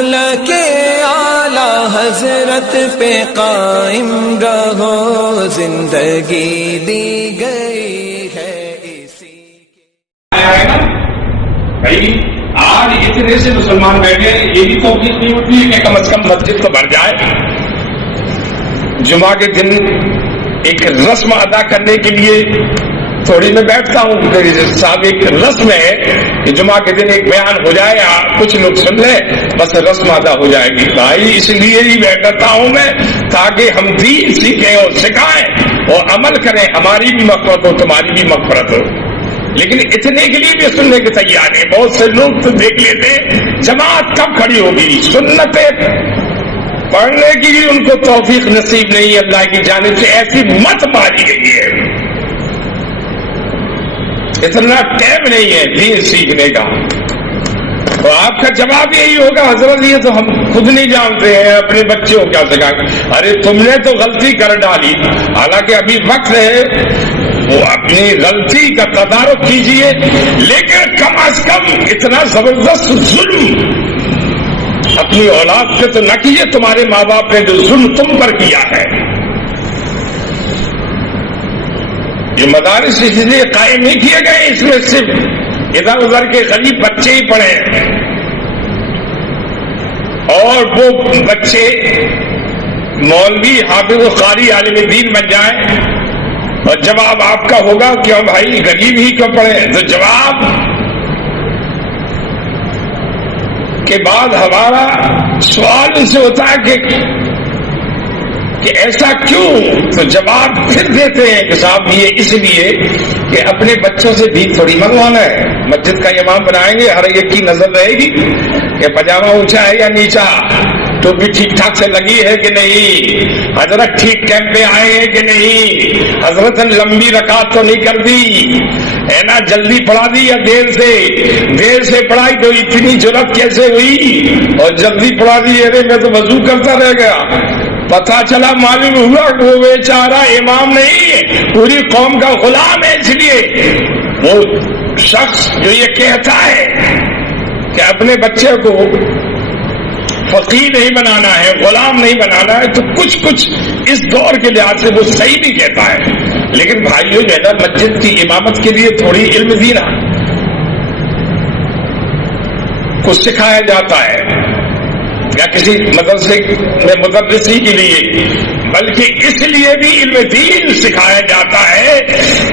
مسلک اعلی حضرت پہ قائم رہو، زندگی دی گئی ہے اسی بھائی آج اتنے سے مسلمان بیٹھے، یہ بھی توفیق نہیں ہوتی ہے کہ کم از کم مسجد تو بھر جائے۔ جمعہ کے دن ایک رسم ادا کرنے کے لیے تھوڑی میں بیٹھتا ہوں صاحب، ایک رسم ہے کہ جمعہ کے دن ایک بیان ہو جائے، کچھ لوگ سن لیں، بس رسم ادا ہو جائے گی۔ بھائی اس لیے ہی بیٹھتا ہوں میں تاکہ ہم دین سیکھیں اور سکھائیں اور عمل کریں، ہماری بھی مغفرت ہو، تمہاری بھی مغفرت ہو۔ لیکن اتنے کے لیے بھی سننے کے تیار ہیں۔ بہت سے لوگ تو دیکھ لیتے جماعت کب کھڑی ہوگی، سنتیں پڑھنے کی بھی ان کو توفیق نصیب نہیں، اللہ کی جانب سے ایسی مت ماری گئی ہے، اتنا ٹائم نہیں ہے دین سیکھنے کا۔ تو آپ کا جواب یہی ہوگا حضرت یہ تو ہم خود نہیں جانتے ہیں، اپنے بچے کو کیا سکھائیں؟ ارے تم نے تو غلطی کر ڈالی، حالانکہ ابھی وقت ہے، وہ اپنی غلطی کا تدارک کیجئے، لیکن کم از کم اتنا زبردست ظلم اپنی اولاد پہ تو نہ کیجئے، تمہارے ماں باپ نے جو ظلم تم پر کیا ہے۔ یہ مدارس اس لیے قائم نہیں کیے گئے، اس میں صرف ادھر ادھر کے غریب بچے ہی پڑھیں اور وہ بچے مولوی حافظ و قاری عالم دین بن جائیں، اور جواب آپ کا ہوگا کیوں بھائی غریب ہی کیوں پڑھیں؟ تو جواب کے بعد ہمارا سوال ان سے ہوتا ہے کہ ایسا کیوں؟ تو جواب پھر دیتے ہیں کہ صاحب یہ اس لیے کہ اپنے بچوں سے بھی تھوڑی منگوانا ہے، مسجد کا امام بنائیں گے، ہر ایک کی نظر رہے گی کہ پاجامہ اونچا ہے یا نیچا، تو بھی ٹھیک ٹھاک سے لگی ہے کہ نہیں، حضرت ٹھیک ٹائم پہ آئے ہیں کہ نہیں، حضرت لمبی رکعت تو نہیں کر دی ہے نا، جلدی پڑھا دی یا دیر سے پڑھائی، تو اتنی جرأت کیسے ہوئی، اور جلدی پڑھا دی، ارے میں تو وضو کرتا رہ گیا، پتہ چلا معلوم ہوا وہ بیچارہ امام نہیں، پوری قوم کا غلام ہے۔ اس لیے وہ شخص جو یہ کہتا ہے کہ اپنے بچے کو فقیر نہیں بنانا ہے، غلام نہیں بنانا ہے، تو کچھ اس دور کے لحاظ سے وہ صحیح نہیں کہتا ہے۔ لیکن بھائیوں جو ہے نا، مسجد کی امامت کے لیے تھوڑی علم دینا کو سکھایا جاتا ہے، یا کسی مدرسے میں مدرسی کے لیے، بلکہ اس لیے بھی علم دین سکھایا جاتا ہے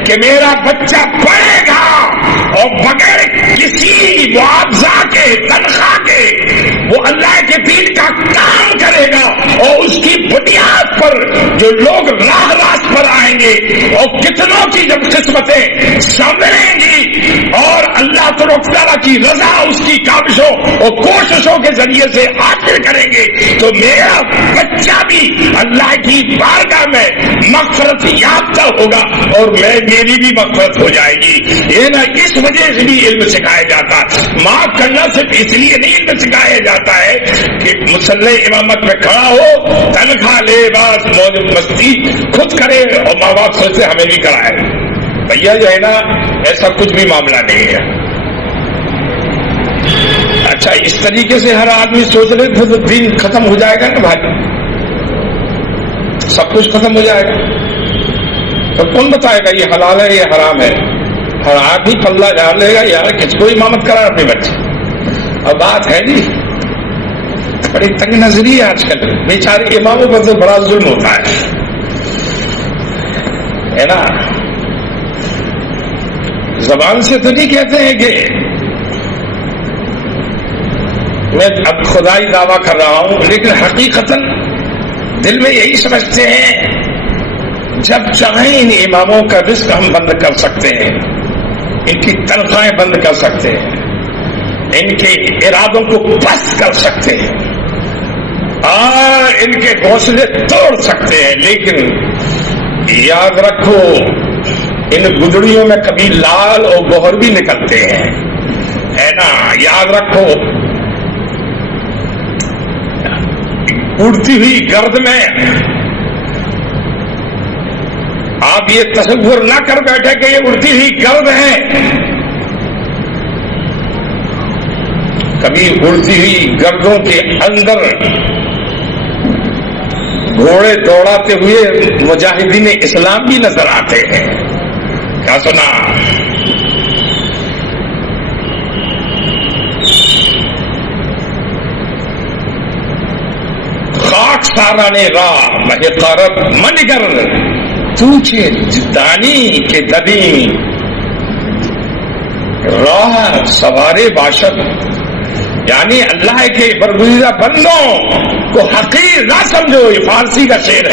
کہ میرا بچہ پڑھے گا اور بغیر کسی معاوضہ کے، تنخواہ کے، وہ اللہ کے دین کا کام کرے گا، اور اس کی بنیاد پر جو لوگ راہ راست پر آئیں گے اور کتنوں کی جب قسمتیں سنوریں گی اور اللہ تعالیٰ کی رضا اس کی کاوشوں اور کوششوں کے ذریعے سے حاصل کریں گے، تو میرا بچہ بھی اللہ کی بارگاہ میں مغفرت یافتہ ہوگا اور میری بھی مغفرت ہو جائے گی۔ یہ نا اس وجہ سے بھی علم سکھایا جاتا ہے۔ معاف کرنا صرف اس لیے نہیں علم سکھایا جاتا ہے کہ مصلی امامت میں کھڑا ہو، تنخواہ لے، بس موج مستی خود کرے اور ماں باپ سوچتے ہمیں بھی کرائے۔ بھیا جو ہے نا، ایسا کچھ بھی معاملہ نہیں ہے۔ اچھا اس طریقے سے ہر آدمی سوچ رہے تھے تو دین ختم ہو جائے گا نا بھائی، سب کچھ ختم ہو جائے گا۔ تو کون بتائے گا یہ حلال ہے یہ حرام ہے؟ ہر آدمی پلہ جان لے گا یار کس کو امامت کرا اپنے بچے۔ اب بات ہے جی بڑی تنگ نظری ہے آج کل، بیچارے اماموں پر تو بڑا ظلم ہوتا ہے نا۔ زبان سے تو نہیں کہتے ہیں کہ میں اب خدائی دعویٰ کر رہا ہوں، لیکن حقیقتاً دل میں یہی سمجھتے ہیں جب چاہیں ان اماموں کا رزق ہم بند کر سکتے ہیں، ان کی تنخواہیں بند کر سکتے ہیں، ان کے ارادوں کو بس کر سکتے ہیں اور ان کے حوصلے توڑ سکتے ہیں، لیکن یاد رکھو ان گدڑیوں میں کبھی لال اور گوہر بھی نکلتے ہیں، ہے نا۔ یاد رکھو اڑتی ہوئی گرد میں آپ یہ تصور نہ کر بیٹھے کہ یہ اڑتی ہوئی گرد ہے، کبھی اڑتی ہوئی گردوں کے اندر گھوڑے دوڑاتے ہوئے مجاہدین اسلام بھی نظر آتے ہیں. کیا سنا؟ خاک سارانے راہ محقارت منگر تو چے دانی کے ددی راہ سوارے باشد. یعنی اللہ کے برگزیدہ بندوں کو حقیر نہ سمجھو. یہ فارسی کا شعر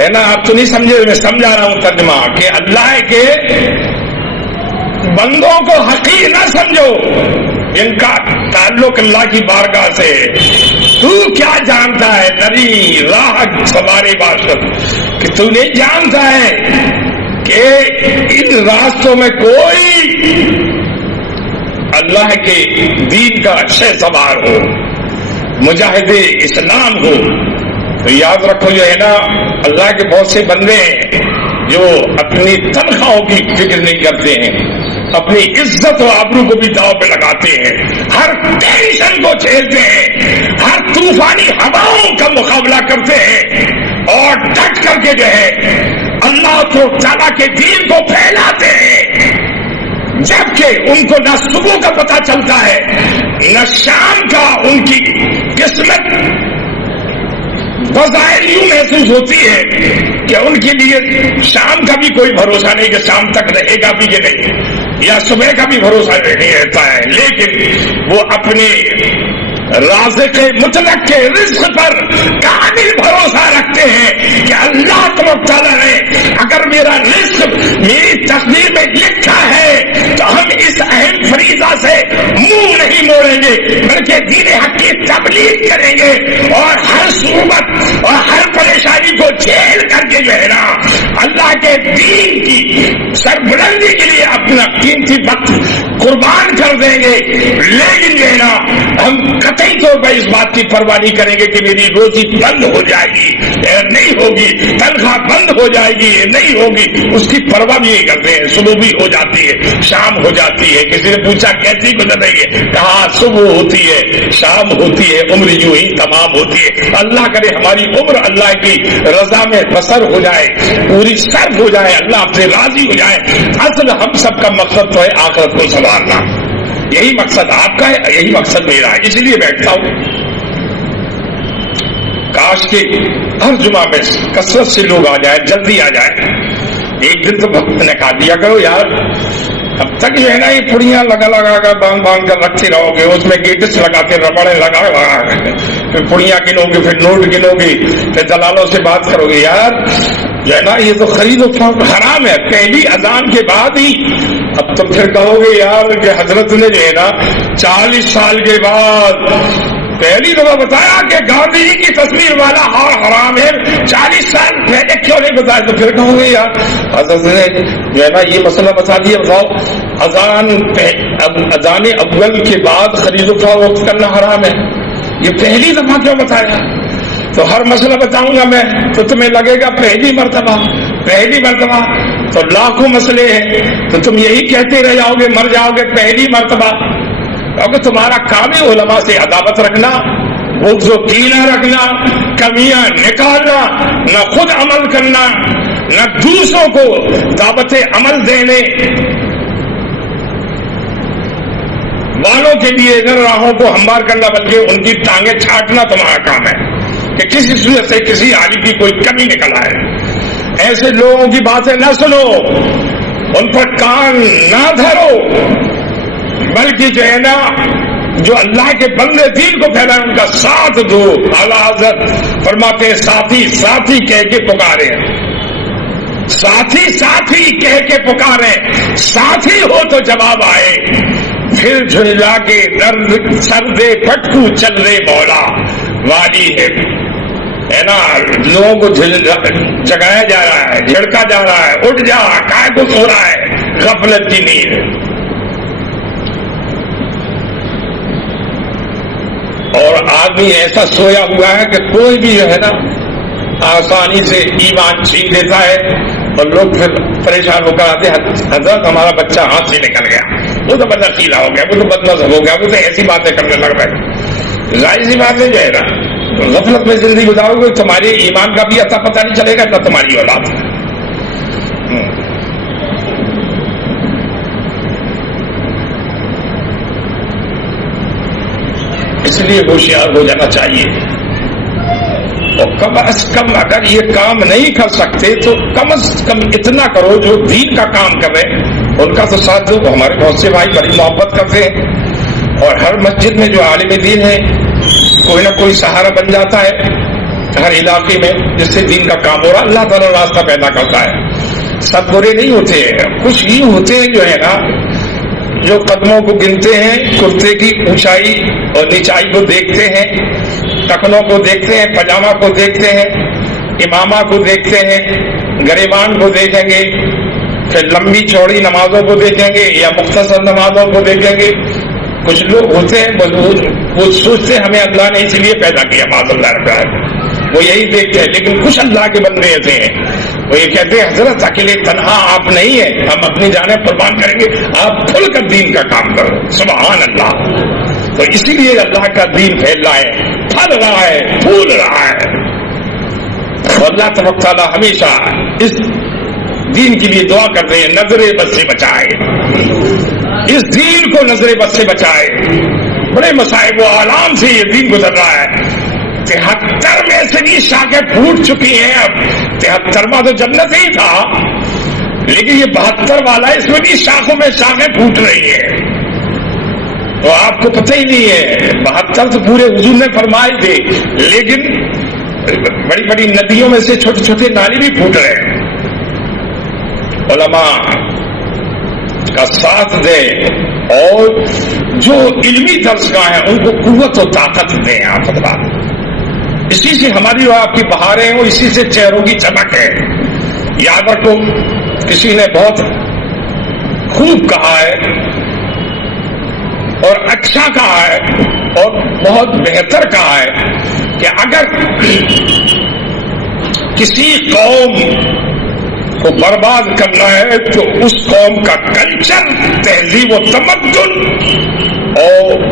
ہے نا, آپ تو نہیں سمجھے, میں سمجھا رہا ہوں ترجمہ, کہ اللہ کے بندوں کو حقیر نہ سمجھو, ان کا تعلق اللہ کی بارگاہ سے. تو کیا جانتا ہے نری راہ سوارے باشد, کہ تو نہیں جانتا ہے کہ ان راستوں میں کوئی اللہ کے دین کا شہ سوار ہو, مجاہد اسلام ہو. تو یاد رکھو جو ہے نا, اللہ کے بہت سے بندے ہیں جو اپنی تنخواہوں کی فکر نہیں کرتے ہیں, اپنی عزت و آبرو کو بھی داؤ پہ لگاتے ہیں, ہر ٹینشن کو جھیلتے ہیں, ہر طوفانی ہواؤں کا مقابلہ کرتے ہیں, اور ڈٹ کر کے جو ہے اللہ کو تعالیٰ کے دین کو پھیلاتے ہیں. جبکہ ان کو نہ صبح کا پتہ چلتا ہے نہ شام کا. ان کی قسمت بظاہر یوں محسوس ہوتی ہے کہ ان کے لیے شام کا بھی کوئی بھروسہ نہیں کہ شام تک رہے گا بھی کہ نہیں, یا صبح کا بھی بھروسہ نہیں رہتا ہے. لیکن وہ اپنے رازق مطلق کے رزق پر کامل بھروسہ رکھتے ہیں کہ اللہ تبارک تعالیٰ نے اگر میرا رزق میری تقدیر میں لکھا ہے تو ہم اس اہم فریضہ سے منہ نہیں موڑیں گے, بلکہ دین حق کی تبلیغ کریں گے, اور ہر صعوبت اور ہر پریشانی کو جھیل کر کے جو ہے نا اللہ کے دین کی سربلندی کے لیے اپنا قیمتی وقت قربان کر دیں گے. لیکن جو ہے نا ہم قطعی طور پر اس بات کی پرواہ نہیں کریں گے کہ میری روزی بند ہو جائے گی, نہیں ہوگی, تنخواہ بند ہو جائے گی, نہیں ہوگی, اس کی پرواہ بھی نہیں کرتے ہیں. صبح بھی ہو جاتی ہے, شام ہو جاتی ہے. کسی نے پوچھا کیسی گزر رہی ہے, کہا صبح ہوتی ہے, شام ہوتی ہے, عمر یوں ہی تمام ہوتی ہے. اللہ کرے ہماری عمر اللہ کی رضا میں بسر ہو جائے, پوری صرف ہو جائے, اللہ آپ سے راضی ہو جائے. اصل ہم سب کا مقصد تو ہے آخرت کو سنوارنا. یہی مقصد آپ کا ہے, یہی مقصد میرا ہے, اس لیے بیٹھتا ہوں. کاش کے ہر جمعہ میں کثرت سے لوگ آ جائے, جلدی آ جائے. ایک دن تو نکال دیا کرو یار. اب تک جو ہے نا یہ پڑیاں لگا کر باندھ کر رکھتے رہو گے, اس میں گیٹس لگا کے ربڑے لگا پھر پڑیاں گنو گے, پھر نوٹ گنو گے, پھر دلالوں سے بات کرو گے. یار جو ہے نا یہ تو خرید و فروخت حرام ہے پہلی اذان کے بعد ہی. اب تم پھر کہو گے یار کہ حضرت نے جو ہے نا 40 سال کے بعد پہلی دفعہ بتایا کہ گاندھی جی کی تصویر والا ہار حرام ہے, 40 سال پہلے کیوں نہیں بتایا؟ تو پھر کہوں گے یار حضرت نے جو ہے نا یہ مسئلہ بتا دیا. بتاؤ اذان اول کے بعد خرید و فروخت کرنا حرام ہے, یہ پہلی دفعہ کیوں بتایا؟ تو ہر مسئلہ بتاؤں گا میں تو تمہیں لگے گا پہلی مرتبہ. تو لاکھوں مسئلے ہیں, تو تم یہی کہتے رہ جاؤ گے, مر جاؤ گے پہلی مرتبہ. کیونکہ تمہارا کام ہے علماء سے عداوت رکھنا, بغض و کینہ رکھنا, کمیاں نکالنا, نہ خود عمل کرنا, نہ دوسروں کو دعوت عمل دینے والوں کے لیے اگر راہوں کو ہموار کرنا, بلکہ ان کی ٹانگیں چھاٹنا تمہارا کام ہے کہ کسی صورت سے کسی عالم کی کوئی کمی نکل آئے. ایسے لوگوں کی باتیں نہ سنو, ان پر کان نہ دھرو, بلکہ جو ہے نا جو اللہ کے بندے دین کو پھیلائے ان کا ساتھ دو. اعلیٰ حضرت فرماتے ہیں ساتھی ساتھی کہہ کے پکارے, ساتھی ساتھی کہہ کے پکارے, ساتھی ہو تو جواب آئے. پھر جھلا کے درد سر دے پٹکو چل رے مولا والی ہے نا. لوگوں کو جگایا جا رہا ہے, جھڑکا جا رہا ہے, اٹھ جا, کائے کو سو رہا ہے, غفلت کی نیند. اور آدمی ایسا سویا ہوا ہے کہ کوئی بھی جو ہے نا آسانی سے ایمان چھین دیتا ہے, اور لوگ پھر پریشان ہو کر آتے ہیں حضرت ہمارا بچہ ہاتھ سے نکل گیا. وہ تو بدعقیدہ ہو گیا, وہ تو بدمذہب ہو گیا, وہ تو ایسی باتیں کرنے لگ رہا ہے. ظاہر سی بات ہے جو ہے نا, غفلت میں زندگی گزارو گے تمہارے ایمان کا بھی اتا پتہ نہیں چلے گا, نہ تمہاری اولاد. اس لیے ہوشیار ہو جانا چاہیے. اور کم از کم اگر یہ کام نہیں کر سکتے تو کم از کم اتنا کرو جو دین کا کام کر رہے ہیں ان کا تو ساتھ دو. ہمارے بہت سے بھائی بڑی محبت کرتے ہیں, اور ہر مسجد میں جو عالم دین ہے کوئی نہ کوئی سہارا بن جاتا ہے ہر علاقے میں, جس سے دین کا کام ہو رہا. اللہ تعالیٰ راستہ پیدا کرتا ہے. سب برے نہیں ہوتے ہیں, کچھ ہی ہوتے ہیں جو ہے نا جو قدموں کو گنتے ہیں, کرتے کی اونچائی اور نیچائی کو دیکھتے ہیں, ٹکنوں کو دیکھتے ہیں, پاجامہ کو دیکھتے ہیں, امامہ کو دیکھتے ہیں, گریبان کو دیکھیں گے, پھر لمبی چوڑی نمازوں کو دیکھیں گے یا مختصر نمازوں کو دیکھیں گے. کچھ لوگ ہوتے ہیں وہ سوچتے ہیں ہمیں اللہ نے اس لیے پیدا کیا, معاذ اللہ رب العالمین, وہ یہی دیکھتے ہیں. لیکن کچھ اللہ کے بندے ایسے ہیں وہ یہ کہتے ہیں حضرت اکیلے تنہا آپ نہیں ہیں, ہم اپنی جانیں قربان کریں گے, آپ کھل کر دین کا کام کرو. سبحان اللہ. تو اسی لیے اللہ کا دین پھیل رہا ہے, پھل رہا ہے, پھول رہا ہے. اور اللہ تبارک تعالیٰ ہمیشہ اس دین کے لیے دعا کرتے ہیں نظر بد سے بچائے, اس دین کو نظر بد سے بچائے. بڑے مصائب و آلام سے یہ دین گزر رہا ہے. 73 میں سے بھی شاخیں پھوٹ چکی ہیں. اب 73واں تو جنت ہی تھا, لیکن یہ 72 والا ہے, اس میں بھی شاخوں میں شاخیں پھوٹ رہی ہیں. تو آپ کو پتہ ہی نہیں ہے, 72 تو پورے حضور نے فرمائے تھے, لیکن بڑی بڑی ندیوں میں سے چھوٹے چھوٹے نالے بھی پھوٹ رہے ہیں. علماء کا ساتھ دیں اور جو علمی درس کا ہے ان کو قوت و طاقت دیں. آپ اللہ, اسی سے ہماری اور آپ کی بہاریں ہوں, اسی سے چہروں کی چمک ہے. یاد رکھو, کسی نے بہت خوب کہا ہے اور اچھا کہا ہے اور بہت بہتر کہا ہے کہ اگر کسی قوم کو برباد کرنا ہے تو اس قوم کا کلچر, تہذیب و تمدن اور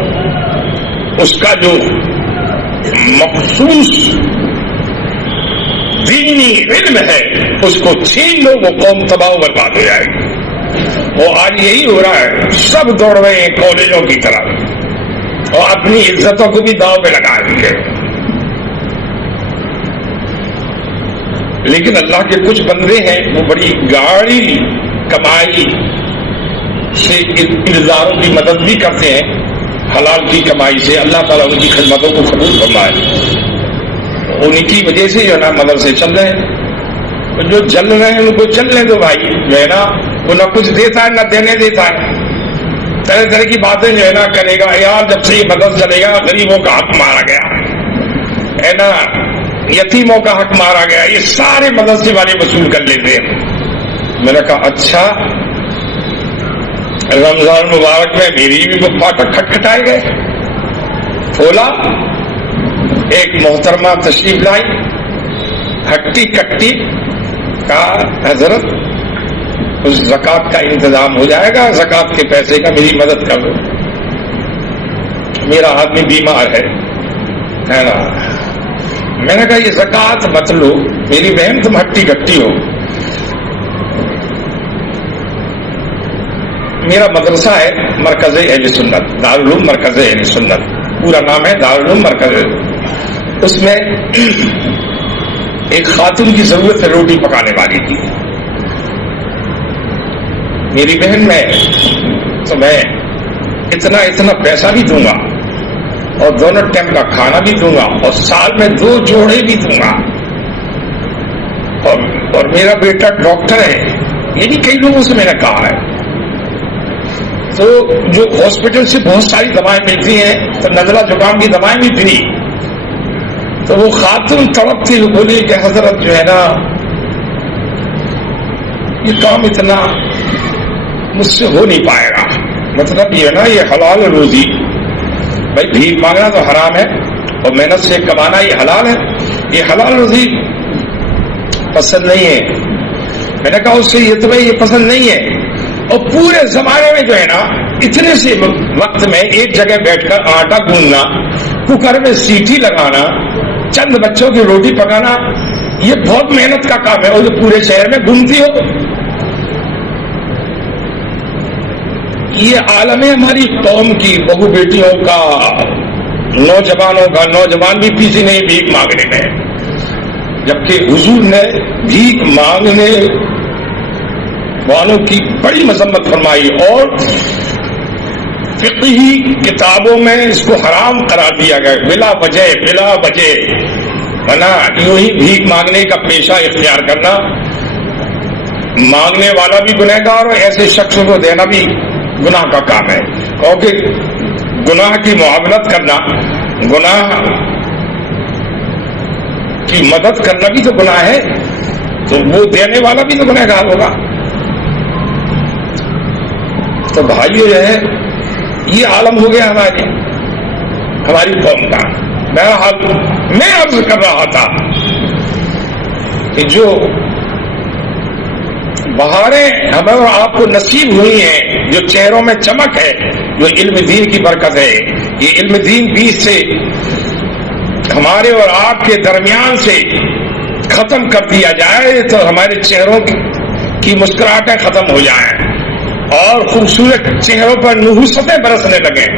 اس کا جو مخصوص دینی علم ہے اس کو چھین لو, وہ قوم تباہ و برباد ہو جائے گی. وہ آج یہی ہو رہا ہے, سب دوڑ رہے ہیں کالجوں کی طرف اور اپنی عزتوں کو بھی داؤ پہ لگا دیں گے. لیکن اللہ کے کچھ بندے ہیں وہ بڑی گاڑی کمائی سے انتظاروں کی مدد بھی کرتے ہیں, حلال کی کمائی سے. اللہ تعالیٰ ان کی خدمتوں کو قبول فرمائے. انہیں کی وجہ سے جو ہے نا مدرسے چل رہے ہیں. جو جل رہے ہیں ان کو چل لیں دو بھائی, جو ہے نا وہ نہ کچھ دیتا ہے نہ دینے دیتا ہے. طرح طرح کی باتیں جو ہے نا کرے گا, یار جب سے یہ مدرسہ چلے گا غریبوں کا حق مارا گیا ہے نا, یتیموں کا حق مارا گیا, یہ سارے مدرسے والے وصول کر لیتے ہیں. میں نے کہا اچھا, رمضان مبارک میں میری بھی پپا کا کھٹکھٹائے گئے. کھولا, ایک محترمہ تشریف لائی, ہٹی کٹی, کہا حضرت اس زکوٰۃ کا انتظام ہو جائے گا, زکوٰۃ کے پیسے کا میری مدد کر دو, میرا آدمی بیمار ہے نا. میں نے کہا یہ زکوٰۃ مت لو میری بہن, تم ہٹی کٹی ہو. میرا مدرسہ ہے مرکز اہل سنت, دارالعلوم مرکز اہل سنت, پورا نام ہے دارالعلوم مرکز. اس میں ایک خاتون کی ضرورت ہے روٹی پکانے والی کی. میری بہن میں تو میں اتنا پیسہ بھی دوں گا اور دونوں ٹائم کا کھانا بھی دوں گا اور سال میں 2 جوڑے بھی دوں گا. اور میرا بیٹا ڈاکٹر ہے, یہ بھی کئی لوگوں سے میں نے کہا ہے. تو جو ہاسپٹل سے بہت ساری دوائیں ملتی ہیں, تو نزلہ زکام کی دوائیں بھی تھی. تو وہ خاتون تڑپتی ہوئی بولی کہ حضرت جو ہے نا یہ کام اتنا مجھ سے ہو نہیں پائے گا. مطلب یہ ہے نا یہ حلال روزی, بھائی بھیک مانگنا تو حرام ہے اور محنت سے کمانا یہ حلال ہے, یہ حلال روزی پسند نہیں ہے. میں نے کہا اس سے یہ تمہیں یہ پسند نہیں ہے, اور پورے زمانے میں جو ہے نا اتنے سے وقت میں ایک جگہ بیٹھ کر آٹا گوندنا، کوکر میں سیٹی لگانا، چند بچوں کی روٹی پکانا، یہ بہت محنت کا کام ہے، اور جو پورے شہر میں گھومتی ہو۔ یہ عالم ہے ہماری قوم کی بہو بیٹیوں کا، نوجوانوں کا۔ نوجوان بھی پیچھے نہیں بھیک مانگنے میں، جبکہ حضور نے بھیک مانگنے والوں کی بڑی مذمت فرمائی، اور فقہی کتابوں میں اس کو حرام قرار دیا گیا، بلا وجہ ورنہ یوں ہی بھیک مانگنے کا پیشہ اختیار کرنا، مانگنے والا بھی گنہگار اور ایسے شخص کو دینا بھی گناہ کا کام ہے، کیونکہ گناہ کی معاونت کرنا، گناہ کی مدد کرنا بھی تو گناہ ہے، تو وہ دینے والا بھی تو گنہگار ہوگا۔ تو بھائیو جو ہے یہ عالم ہو گیا ہماری قوم کا۔ بہرحال میں عرض کر رہا تھا کہ جو بہاریں ہمیں اور آپ کو نصیب ہوئی ہیں، جو چہروں میں چمک ہے، جو علم دین کی برکت ہے، یہ علم دین بیچ سے ہمارے اور آپ کے درمیان سے ختم کر دیا جائے تو ہمارے چہروں کی مسکراہٹیں ختم ہو جائیں اور خوبصورت چہروں پر نحوستیں برسنے لگیں،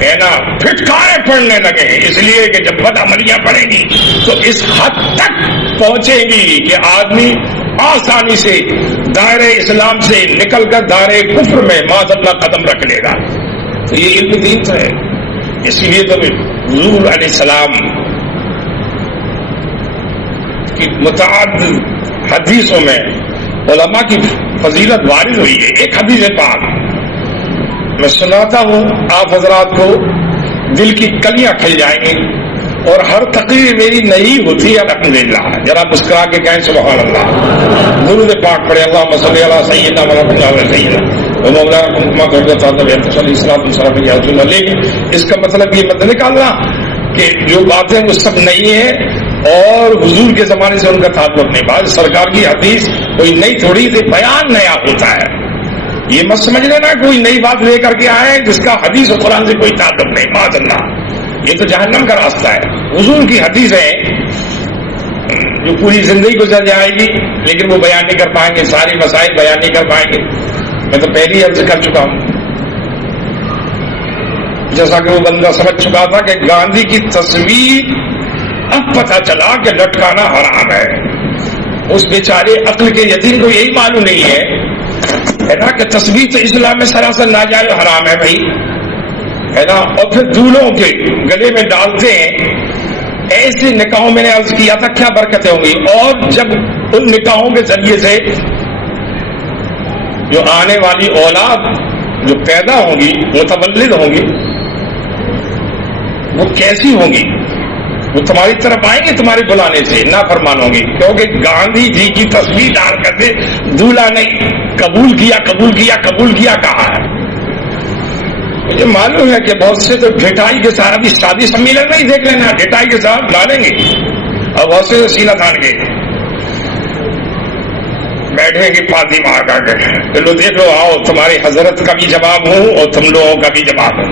ہے نا، پھٹکاریں پڑنے لگے، اس لیے کہ جب بد عملیاں پڑیں گی تو اس حد تک پہنچیں گی کہ آدمی آسانی سے دائرہ اسلام سے نکل کر دائرہ کفر میں معاذ اللہ قدم رکھ لے گا۔ تو یہ علم دین تو ہے، اس لیے تو حضور علیہ السلام کی متعدد حدیثوں میں علماء کی فضیلت وارد ہوئی ہے۔ ایک حدیث پاک میں سناتا ہوں، آپ حضرات کو دل کی کلیاں کھل جائیں گی، اور ہر تقریر میری نئی ہوتی ہے الحمدللہ۔ ذرا مسکرا کے کہیں سبحان اللہ، درود پاک پڑھے، اللہم صلی علی سیدنا محمد وعلی سیدنا ومولانا محمد صلی اللہ علیہ وسلم۔ اس کا مطلب یہ مت نکالنا کہ جو باتیں وہ سب نئی ہیں اور حضور کے زمانے سے ان کا تعلق نہیں۔ بعض سرکار کی حدیث کوئی نئی تھوڑی سی بیان نیا ہوتا ہے، یہ مت سمجھ لینا کوئی نئی بات لے کر کے آئے جس کا حدیث و قرآن سے کوئی تعلق نہیں، معاذ اللہ، یہ تو جہنم کا راستہ ہے۔ حضور کی حدیثیں جو پوری زندگی گزر جائے گی لیکن وہ بیان نہیں کر پائیں گے، سارے مسائل بیان نہیں کر پائیں گے۔ میں تو پہلی عرض کر چکا ہوں، جیسا کہ وہ بندہ سمجھ چکا تھا کہ گاندھی کی تصویر اب پتہ چلا کہ لٹکانا حرام ہے، اس بیچارے عقل کے یتیم کو یہی معلوم نہیں ہے نا کہ تصویر تو اسلام میں سراسر ناجائز حرام ہے بھائی، ہے نا، اور پھر دولوں کے گلے میں ڈالتے ہیں۔ ایسے نکاحوں میں نے عرض کیا تھا کیا برکتیں ہوں گی، اور جب ان نکاحوں کے ذریعے سے جو آنے والی اولاد جو پیدا ہوں گی، متولد ہوں گی، وہ کیسی ہوں گی، وہ تمہاری طرف آئیں گے تمہارے بلانے سے، نافرمان ہوں گی، کیونکہ گاندھی جی کی تصویر ڈال کر دے دولہا نہیں قبول کیا کہا ہے۔ مجھے معلوم ہے کہ بہت سے تو ڈھٹائی کے ساتھ ابھی شادی سمیلن میں ہی دیکھ لینا، ڈھٹائی کے ساتھ ڈالیں گے، اور بہت سے سینہ تان کے بیٹھیں گے پادی مار کر کے، چلو دیکھ لو، آؤ تمہاری حضرت کا بھی جواب ہوں اور تم لوگوں کا بھی جواب ہوں،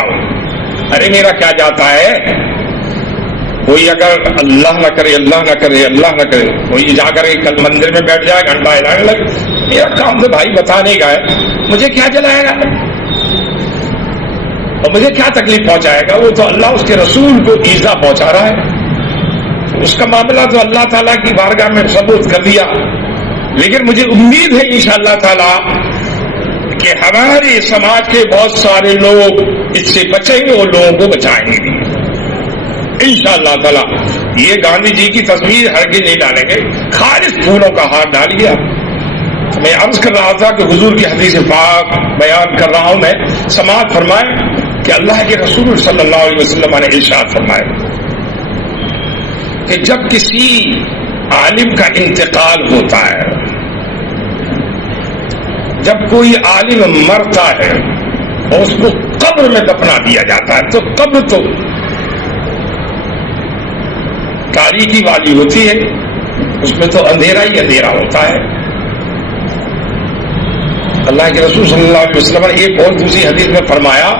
آؤ۔ ارے میرا کیا جاتا ہے، کوئی اگر اللہ نہ کرے کوئی جا کر کل مندر میں بیٹھ جائے گھنٹہ ہلانے لگے، میرا کام تو بھائی بتانے کا ہے، مجھے کیا جلائے گا اور مجھے کیا تکلیف پہنچائے گا، وہ تو اللہ اس کے رسول کو ایذا پہنچا رہا ہے، اس کا معاملہ تو اللہ تعالیٰ کی بارگاہ میں ثبوت کر دیا، لیکن مجھے امید ہے انشاءاللہ تعالیٰ کہ ہمارے سماج کے بہت سارے لوگ اس سے بچیں گے اور لوگوں کو بچائیں گے انشاءاللہ تعالیٰ۔ یہ گاندھی جی کی تصویر ہرگز نہیں ڈالیں گے، خالص پھولوں کا ہار ڈالیے۔ میں عرض کر رہا تھا کہ حضور کی حدیث پاک بیان کر رہا ہوں، میں سماعت فرمائے کہ اللہ کے رسول صلی اللہ علیہ وسلم نے ارشاد فرمائے کہ جب کسی عالم کا انتقال ہوتا ہے، جب کوئی عالم مرتا ہے اور اس کو قبر میں دفنا دیا جاتا ہے، تو قبر تو تاریکی والی ہوتی ہے، اس میں تو اندھیرا ہی اندھیرا ہوتا ہے، اللہ کے رسول صلی اللہ علیہ وسلم نے ایک اور دوسری حدیث میں فرمایا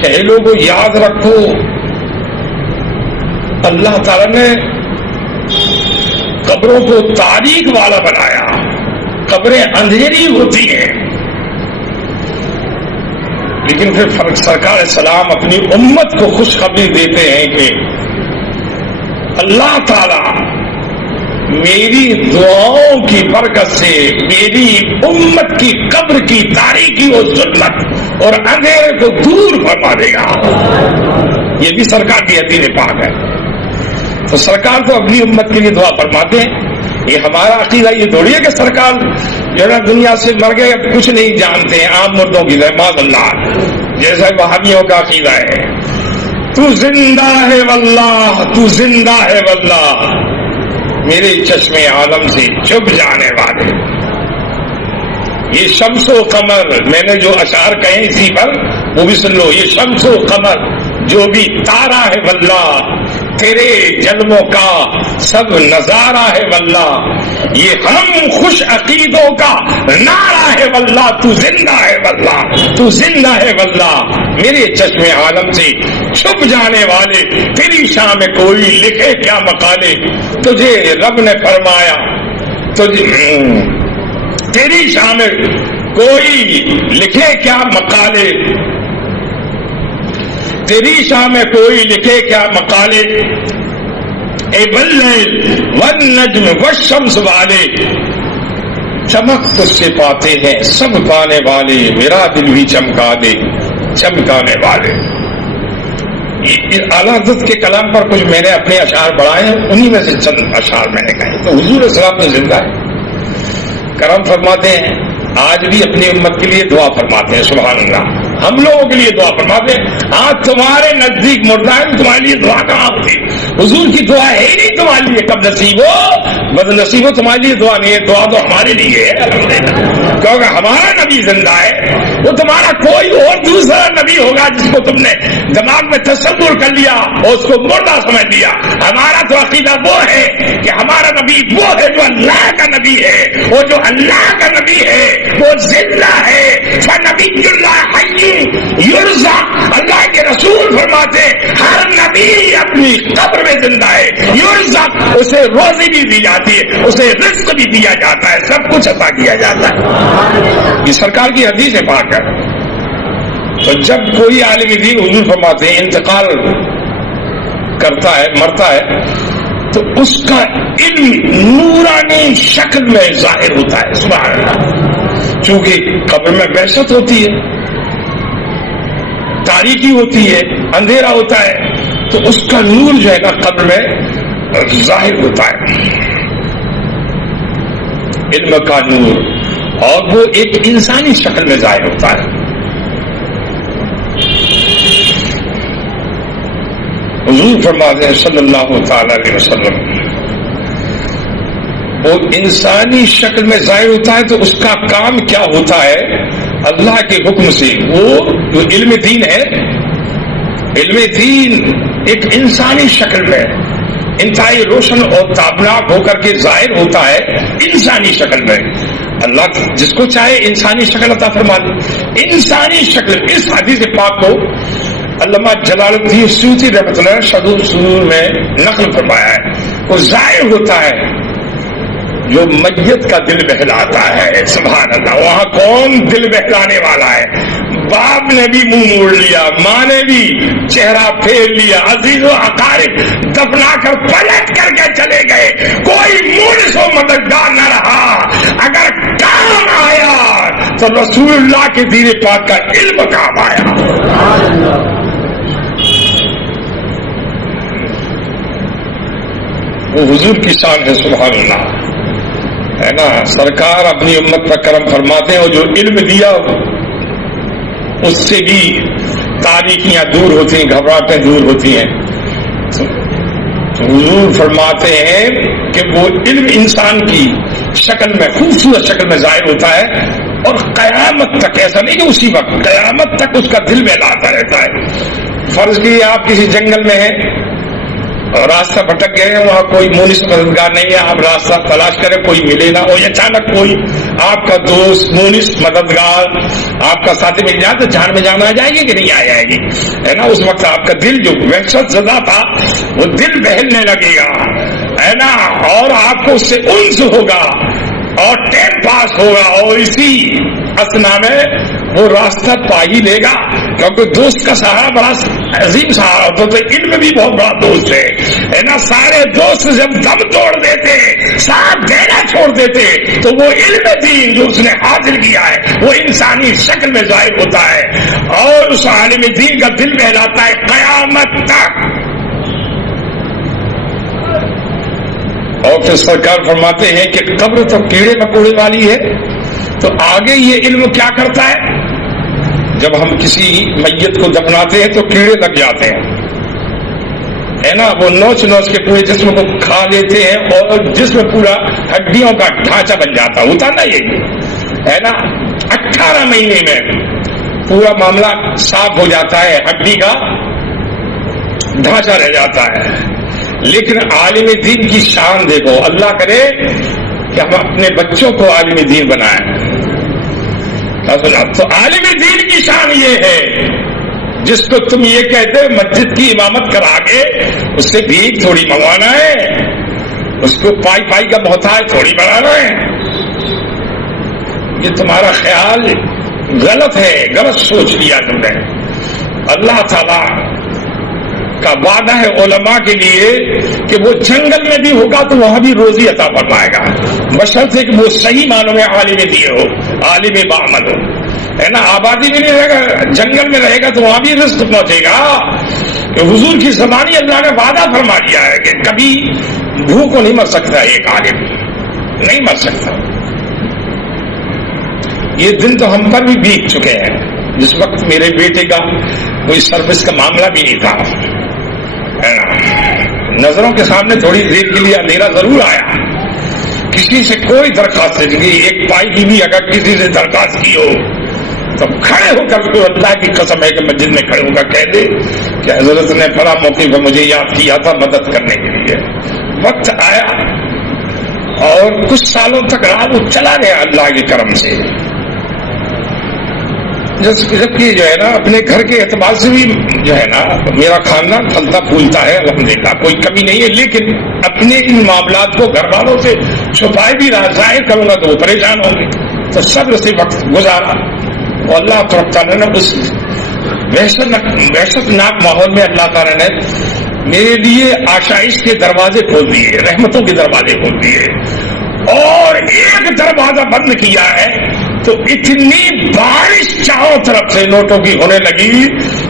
کہ اے لوگوں یاد رکھو اللہ تعالیٰ نے قبروں کو تاریخ والا بنایا، قبریں اندھیری ہوتی ہیں، لیکن پھر سرکار سلام اپنی امت کو خوشخبری دیتے ہیں کہ اللہ تعالی میری دعاؤں کی برکت سے میری امت کی قبر کی تاریکی و ظلمت اور اندھیرے کو دور فرما دے گا۔ یہ بھی سرکار کی حدیث پاک ہے۔ تو سرکار تو اپنی امت کے لیے دعا فرماتے ہیں۔ یہ ہمارا عقیدہ یہ تھوڑی ہے کہ سرکار جو ہے دنیا سے مر گئے اب کچھ نہیں جانتے ہیں، عام مردوں کی معاذ اللہ، جیسا وہابیوں کا عقیدہ ہے۔ تو زندہ ہے واللہ، تو زندہ ہے واللہ، میرے چشم عالم سے چھپ جانے والے۔ یہ شمس و قمر، میں نے جو اشعار کہے اسی پر وہ بھی سن لو۔ یہ شمس و قمر جو بھی تارا ہے واللہ، تیرے جلووں کا سب نظارہ ہے واللہ، یہ ہم خوش عقیدوں کا نعرہ ہے واللہ، تو زندہ ہے واللہ، تو زندہ ہے واللہ، میرے چشم عالم سے چھپ جانے والے، تیری شان میں کوئی لکھے کیا مقالے، تجھے رب نے فرمایا تیری شان میں کوئی لکھے کیا مقالے، تیری شان میں کوئی لکھے کیا مقالے، اے باللیل والنجم والشمس والے، چمک تجھ سے پاتے ہیں سب پانے والے، میرا دل بھی چمکا دے چمکانے والے۔ اعلیٰ حضرت کے کلام پر کچھ میں نے اپنے اشعار بڑھائے ہیں، انہی میں سے چند اشعار میں نے کہے۔ تو حضور السلام تو زندہ ہے، کرم فرماتے ہیں، آج بھی اپنی امت کے لیے دعا فرماتے ہیں۔ سبحان اللہ، ہم لوگوں کے لیے دعا فرماتے ہیں۔ آج تمہارے نزدیک مردہ ہے، تمہارے لیے دعا کہاں ہوتی؟ حضور کی دعا ہے ہی نہیں تمہارے لیے، کب نصیب ہو بد نصیب ہو، تمہارے لیے دعا نہیں ہے، دعا تو ہمارے لیے ہے کیونکہ ہمارا نبی زندہ ہے۔ وہ تمہارا کوئی اور دوسرا نبی ہوگا جس کو تم نے دماغ میں تصور کر لیا اور اس کو مردہ سمجھ لیا۔ ہمارا تو عقیدہ وہ ہے کہ ہمارا نبی وہ ہے جو اللہ کا نبی ہے، وہ جو اللہ کا نبی ہے وہ زندہ ہے۔ فنبی اللہ حی یرزق، اللہ کے رسول فرماتے ہر نبی اپنی قبر میں زندہ ہے، یرزق، اسے روزی بھی دی جاتی ہے، اسے رزق بھی دیا جاتا ہے، سب کچھ عطا کیا جاتا ہے۔ یہ سرکار کی حدیث پاک ہے۔ تو جب کوئی عالم دین، حضور فرماتے ہیں، انتقال کرتا ہے، مرتا ہے، تو اس کا علم نورانی شکل میں ظاہر ہوتا ہے۔ سبحان اللہ، چونکہ قبر میں وحشت ہوتی ہے، تاریکی ہوتی ہے، اندھیرا ہوتا ہے، تو اس کا نور جو ہے نا قبر میں ظاہر ہوتا ہے، علم کا نور، اور وہ ایک انسانی شکل میں ظاہر ہوتا ہے۔ حضور فرماتے ہیں صلی اللہ تعالی علیہ وسلم، وہ انسانی شکل میں ظاہر ہوتا ہے تو اس کا کام کیا ہوتا ہے؟ اللہ کے حکم سے وہ جو علم دین ہے، علم دین ایک انسانی شکل میں انتہائی روشن اور تابناک ہو کر کے ظاہر ہوتا ہے انسانی شکل میں۔ اللہ جس کو چاہے انسانی شکل عطا فرما دے، انسانی شکل۔ اس حدیث پاک کو علامہ جلال الدین سیوطی رحمۃ اللہ شرح الصدور میں نقل فرمایا ہے۔ وہ ظاہر ہوتا ہے جو میت کا دل بہلاتا ہے۔ سبحان اللہ، وہاں کون دل بہلانے والا ہے؟ باپ نے بھی منہ موڑ لیا، ماں نے بھی چہرہ پھیر لیا، عزیز و اقارب دفنا کر پلٹ کر کے چلے گئے، کوئی مونس و مددگار نہ رہا۔ اگر کام آیا تو رسول اللہ کے دین پاک کا علم کام آیا۔ وہ حضور کی شان ہے، سبحان اللہ، ہے نا۔ سرکار اپنی امت پر کرم فرماتے ہیں، اور جو علم دیا اس سے بھی تاریکیاں دور ہوتی ہیں، گھبراہٹیں دور ہوتی ہیں۔ تو حضور فرماتے ہیں کہ وہ علم انسان کی شکل میں، خوبصورت شکل میں ظاہر ہوتا ہے، اور قیامت تک، ایسا نہیں کہ اسی وقت، قیامت تک اس کا دل بہلاتا رہتا ہے۔ فرض کیجیے آپ کسی جنگل میں ہیں، اور راستہ بھٹک گئے ہیں, وہاں کوئی مونس مددگار نہیں ہے, آپ راستہ تلاش کریں کوئی ملے نہ, اور اچانک کوئی آپ کا دوست مونس مددگار آپ کا ساتھی مل جائے تو جان میں جان آ جائے گی کہ نہیں آ جائے گی, ہے نا. اس وقت آپ کا دل جو وحشت زدہ تھا وہ دل بہلنے لگے گا, ہے نا, اور آپ کو اس سے انس ہوگا اور ٹائم پاس ہوگا, اور اسی اسنا میں وہ راستہ پا ہی لے گا, کیونکہ دوست کا سہارا بڑا عظیم سہارا ہوتا, تو علم بھی بہت بڑا دوست ہے نا. سارے دوست جب دم توڑ دیتے, ساتھ دینا چھوڑ دیتے, تو وہ علم دین جو اس نے حاصل کیا ہے وہ انسانی شکل میں ظاہر ہوتا ہے, اور اس عالم دین کا دل بہلاتا ہے قیامت تک. اور پھر سرکار فرماتے ہیں کہ قبر تو کیڑے مکوڑے والی ہے, تو آگے یہ علم کیا کرتا ہے؟ جب ہم کسی میت کو دفناتے ہیں تو کیڑے لگ جاتے ہیں, ہے نا, وہ نوچ نوچ کے پورے جسم کو کھا لیتے ہیں اور جسم پورا ہڈیوں کا ڈھانچہ بن جاتا ہوتا نا, یہ ہے نا. 18 مہینے میں پورا معاملہ صاف ہو جاتا ہے, ہڈی کا ڈھانچہ رہ جاتا ہے. لیکن عالم دین کی شان دیکھو, اللہ کرے کہ ہم اپنے بچوں کو عالم دین بنائیں. تو عالم دین کی شان یہ ہے جس کو تم یہ کہتے مسجد کی امامت کرا کے اس سے بھیک تھوڑی منگوانا ہے, اس کو پائی پائی کا محتاج تھوڑی بنانا ہے. یہ تمہارا خیال غلط ہے, غلط سوچ لیا تم نے. اللہ تعالیٰ کا وعدہ ہے علماء کے لیے کہ وہ جنگل میں بھی ہوگا تو وہاں بھی روزی عطا فرمائے گا, بشرطے کہ وہ صحیح معنوں میں عالم دین ہو, عالم بعمل ہو, ہے نا. آبادی میں نہیں رہے گا, جنگل میں رہے گا تو وہاں بھی رزق پہنچے گا. کہ حضور کی زبانی اللہ نے وعدہ فرما دیا ہے کہ کبھی بھوک کو نہیں مر سکتا, ایک عالم نہیں مر سکتا. یہ دن تو ہم پر بھی بیت چکے ہیں. جس وقت میرے بیٹے کا کوئی سروس کا معاملہ بھی نہیں تھا, نظروں کے سامنے تھوڑی دیر کے لیے اندھیرا ضرور آیا, کسی سے کوئی درخواست نہیں. ایک پائی کی بھی اگر کسی سے درخواست کی ہو تو کھڑے ہو کر کو اللہ کی قسم ہے کہ مسجد میں کھڑے ہو کر کہہ دے کہ حضرت نے بڑا موقع پر مجھے یاد کیا تھا مدد کرنے کے لیے. وقت آیا اور کچھ سالوں تک رہا, وہ چلا گیا اللہ کے کرم سے. جبکہ جو ہے نا اپنے گھر کے اعتبار سے بھی جو ہے نا میرا خاندان پھلتا پھولتا ہے الحمدللہ, کوئی کمی نہیں ہے. لیکن اپنے ان معاملات کو گھر والوں سے چھپائے بھی رہا, ظاہر کروں گا تو وہ پریشان ہوں گے. تو صبر سے وقت گزارا, اور اللہ تعالیٰ نے اس وحشت ناک ماحول میں اللہ تعالیٰ نے میرے لیے آشائش کے دروازے کھول دیے, رحمتوں کے دروازے کھول دیے, اور ایک دروازہ بند کیا ہے تو اتنی بارش چاروں طرف سے نوٹوں کی ہونے لگی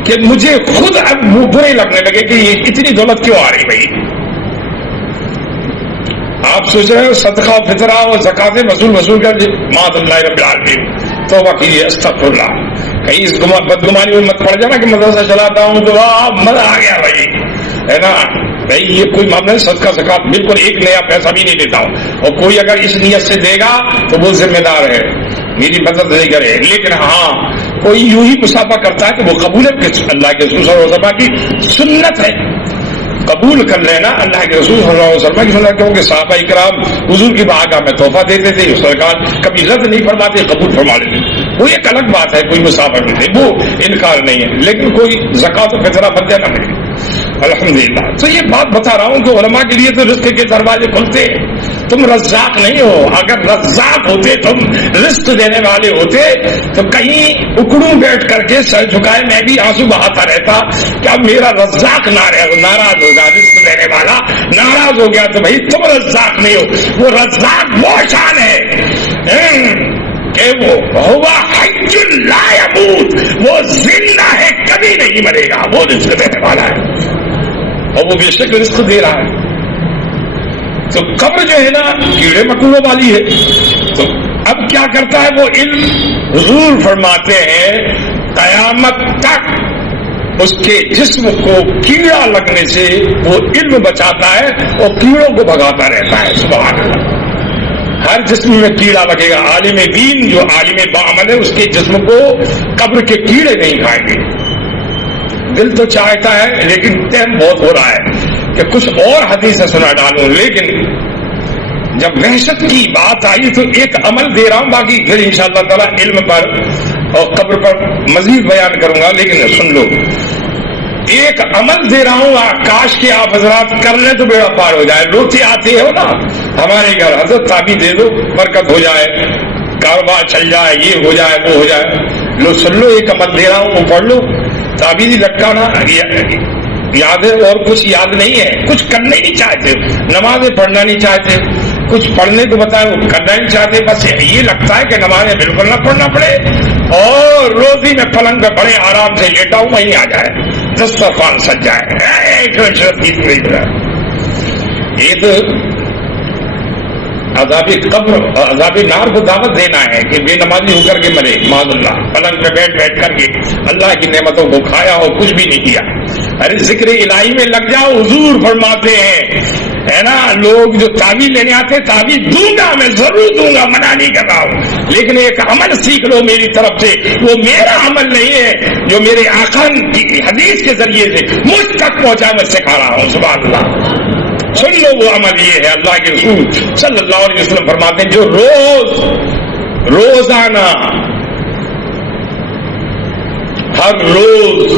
کہ مجھے خود اب برے لگنے لگے کہ یہ اتنی دولت کیوں آ رہی بھائی. آپ سوچ رہے ہو صدقہ و فطرہ اور زکات وصول کر معاذ اللہ رب العالمین, توبہ کیجیے, استغفر اللہ. کہیں اس بدگمانی میں مت پڑ جانا کہ مدرسہ چلاتا ہوں تو مزہ آ گیا بھائی, ہے نا. بھائی یہ کوئی معاملہ نہیں, صدقہ زکات بالکل ایک نیا پیسہ بھی نہیں دیتا ہوں, اور کوئی اگر اس نیت سے دے گا تو وہ ذمہ دار ہے, میری مدد نہیں کرے. لیکن ہاں کوئی یوں ہی مسافہ کرتا ہے کہ وہ قبول ہے کہ اللہ کے رسول صلی اللہ علیہ وسلم کی سنت ہے, قبول کر لینا اللہ کے رسول صلی اللہ علیہ وسلم کی سنت. کیونکہ صحابہ کرام حضور کی بارگاہ میں تحفہ دیتے تھے, سرکار کبھی رد نہیں فرماتے, قبول فرما لیتے. وہ ایک الگ بات ہے, کوئی مسافر نہیں تھے, وہ انکار نہیں ہے. لیکن کوئی زکات و فطرہ بن جانا ملے الحمدللہ. تو یہ بات بتا رہا ہوں کہ علماء کے لیے تو رزق کے دروازے کھلتے. تم رزاق نہیں ہو, اگر رزاق ہوتے, تم رزق دینے والے ہوتے تو کہیں اکڑوں بیٹھ کر کے سر جھکائے میں بھی آنسو بہاتا رہتا کہ اب میرا رزاق ناراض ہوگا, رزق دینے والا ناراض ہو گیا تو بھائی تم رزاق نہیں ہو. وہ رزاق وہ شان ہے کہ وہ ہوا حی لا یموت, وہ زندہ ہے کبھی نہیں مرے گا, وہ رزق دینے والا ہے اور وہ بے شک رزق دے رہا ہے. تو قبر جو ہے نا کیڑے مکوڑوں والی ہے. تو اب کیا کرتا ہے وہ علم؟ حضور فرماتے ہیں قیامت تک اس کے جسم کو کیڑا لگنے سے وہ علم بچاتا ہے اور کیڑوں کو بھگاتا رہتا ہے. سبحان اللہ. ہر جسم میں کیڑا لگے گا. عالم دین جو عالم بعمل ہے اس کے جسم کو قبر کے کیڑے نہیں کھائیں گے. دل تو چاہتا ہے لیکن ٹائم بہت ہو رہا ہے کہ کچھ اور حدیثیں سنا ڈالوں، لیکن جب وحشت کی بات آئی تو ایک عمل دے رہا ہوں، باقی پھر انشاءاللہ تعالیٰ علم پر اور قبر پر مزید بیان کروں گا، لیکن سن لو ایک عمل دے رہا ہوں، کاش کہ آپ حضرات کر لیں تو بیڑا پار ہو جائے. روتے آتے ہو نا ہمارے گھر، حضرت تعبیر دے دو برکت ہو جائے، کاروبار چل جائے، یہ ہو جائے وہ ہو جائے. لو سن لو ایک عمل دے رہا ہوں وہ پڑھ لو. تعبیر لٹکانا یاد ہے اور کچھ یاد نہیں ہے، کچھ کرنا ہی نہیں چاہتے، نمازیں پڑھنا نہیں چاہتے، کچھ پڑھنے کو بتائے وہ کرنا نہیں چاہتے، بس یہ لگتا ہے کہ نمازیں بالکل نہ پڑھنا پڑے اور روزی میں پلنگ پہ بڑے آرام سے لیٹا ہوں وہیں آ جائے، دسترخوان سج جائے. یہ تو عذاب قبر اور عذاب نار کو دعوت دینا ہے کہ بے نمازی ہو کر کے مرے معاذ اللہ، پلنگ پہ بیٹھ کر کے اللہ کی نعمتوں کو کھایا اور کچھ بھی نہیں کیا. ارے ذکر الہی میں لگ جاؤ. حضور فرماتے ہیں ہے نا، لوگ جو تعویذ لینے آتے ہیں تعویذ دوں گا، میں ضرور دوں گا، منع نہیں کر رہا ہوں، لیکن ایک عمل سیکھ لو میری طرف سے. وہ میرا عمل نہیں ہے جو میرے آقا کی حدیث کے ذریعے سے مجھ تک پہنچا، میں سکھا رہا ہوں. سبحان اللہ. سن لو وہ عمل یہ ہے، اللہ کے رسول صلی اللہ علیہ وسلم فرماتے ہیں جو روزانہ ہر روز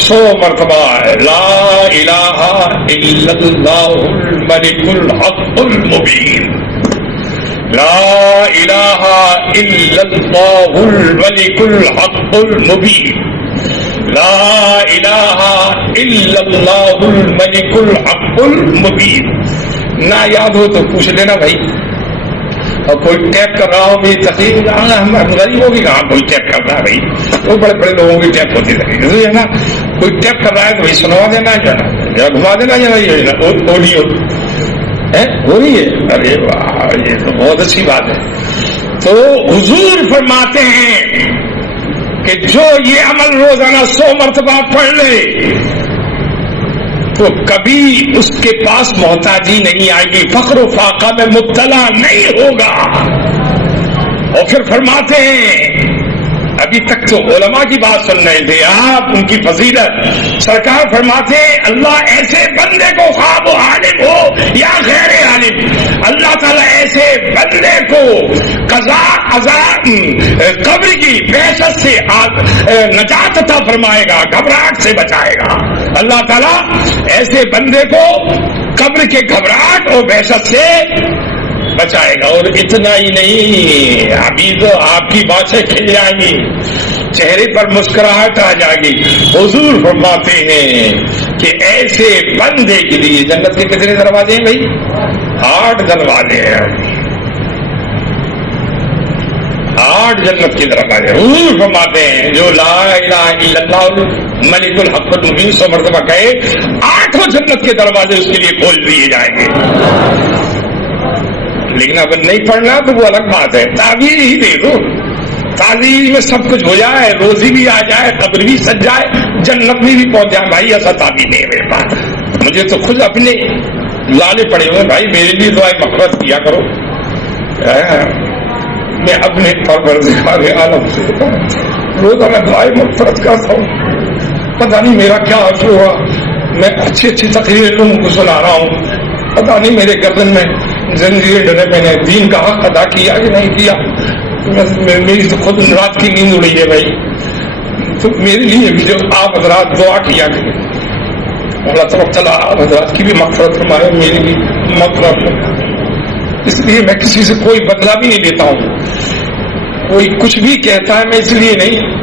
100 مرتبہ لا الہ الا اللہ الملک الحق المبین، لا الہ الا اللہ الملک الحق المبین، لا الہ الا اللہ الملک الحق المبین. نہ یاد ہو تو پوچھ لینا بھائی. اور کوئی ٹیپ کر رہا ہو میری تقریر، ہم غریبوں کی کہاں کوئی ٹیپ کر رہا ہے بھائی، وہ بڑے بڑے لوگوں کی ٹیپ ہوتی ہے نا. کوئی ٹیپ کر رہا ہے تو بھائی سنوا دینا یا گھما دینا یا آڈیو ہو رہی ہے. ارے واہ، یہ تو بہت اچھی بات ہے. تو حضور فرماتے ہیں کہ جو یہ عمل روزانہ 100 مرتبہ پڑھ لے تو کبھی اس کے پاس محتاجی نہیں آئے گی، فقر و فاقہ میں مبتلا نہیں ہوگا. اور پھر فرماتے ہیں ابھی تک تو علماء کی بات سن رہے تھے آپ، ان کی فضیلت. سرکار فرماتے ہیں اللہ ایسے بندے کو، خواب و عالم ہو یا غیر عالم، اللہ تعالیٰ ایسے بندے کو قضاء عذاب قبر کی بحثت سے نجات عطا فرمائے گا، گھبراہٹ سے بچائے گا. اللہ تعالیٰ ایسے بندے کو قبر کے گھبراہٹ اور بحثت سے بچائے گا. اور اتنا ہی نہیں، ابھی تو آپ کی باتیں کھل جائیں گی، چہرے پر مسکراہٹ آ جائے گی. حضور فرماتے ہیں کہ ایسے بندے کے لیے جنت کے کتنے دروازے ہیں بھائی؟ 8 دروازے ہیں، 8 جنت کے دروازے. حضور فرماتے ہیں جو لا الہ الا اللہ ملک الحق المبین 100 مرتبہ کہے، 8 جنت کے دروازے اس کے لیے کھول دیے جائیں گے. لیکن اگر نہیں پڑھنا تو وہ الگ بات ہے، تعبیر ہی دے دو، تعبیر میں سب کچھ ہو جائے، روزی بھی آ جائے، قبر بھی سج جائے، جنت میں بھی پہنچ جائے. بھائی ایسا تعبیر نہیں ہے میرے پاس، مجھے تو خود اپنے لالے پڑے ہوئے. بھائی میرے لیے دعائیں مغفرت کیا کرو. میں اپنے پروردگار عالم سے روزہ میں دعائیں مغفرت کرتا ہوں. پتہ نہیں میرا کیا حاصل ہوا، میں اچھی اچھی تقریریں لوگوں کو سنا رہا ہوں، پتہ نہیں میرے گردن میں زنجیر ڈرے، میں نے دین کا حق ادا کیا کہ نہیں کیا. میری تو خود رات کی نیند اڑی ہے بھائی. تو میرے لیے بھی جو آپ حضرات دعا کیا کریں، اللہ تبارک تعالیٰ آپ حضرات کی بھی مغفرت فرمائے، میری بھی مغفرت فرمائے. اس لیے میں کسی سے کوئی بدلہ بھی نہیں لیتا ہوں. کوئی کچھ بھی کہتا ہے میں اس لیے نہیں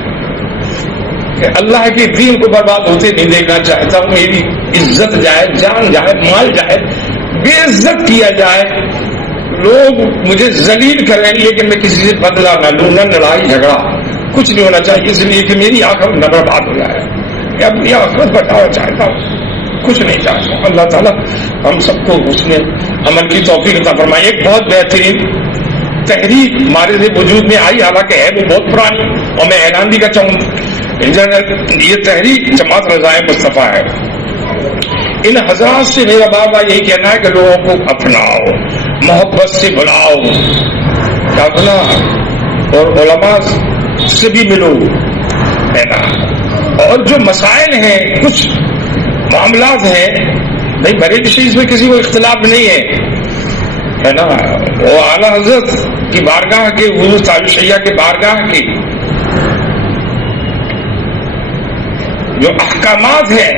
کہ اللہ کے دین کو برباد ہوتے نہیں دیکھنا چاہتا ہوں. میری عزت جائے، جان جائے، مال جائے، بے عزت کیا جائے، لوگ مجھے ذلیل کریں، لیکن میں کسی سے بدلہ نہ لوں، نہ لڑائی جھگڑا، کچھ نہیں ہونا چاہیے. اس لیے کہ میری آخرت نہ برباد ہو جائے. میں اپنی آخرت بچانا چاہتا ہوں، کچھ نہیں چاہتا. اللہ تعالیٰ ہم سب کو اس نے عمل کی توفیق عطا فرمائے. ایک بہت بہترین تحریک ہمارے لیے وجود میں آئی، حالانکہ ہے وہ بہت پرانی، اور میں اعلان بھی کرتا ہوں، یہ تحریک جماعت رضائے مصطفیٰ ہے. ان حضرات سے میرا بابا یہی کہنا ہے کہ لوگوں کو اپناؤ، محبت سے بلاؤ، اپنا، اور علماء سے بھی ملو، ہے نا. اور جو مسائل ہیں، کچھ معاملات ہیں بھائی بریلی شریف میں کسی کو اختلاف نہیں ہے نا. وہ اعلیٰ حضرت کی بارگاہ کے حضور تاج الشریعہ کے بارگاہ کی جو احکامات ہیں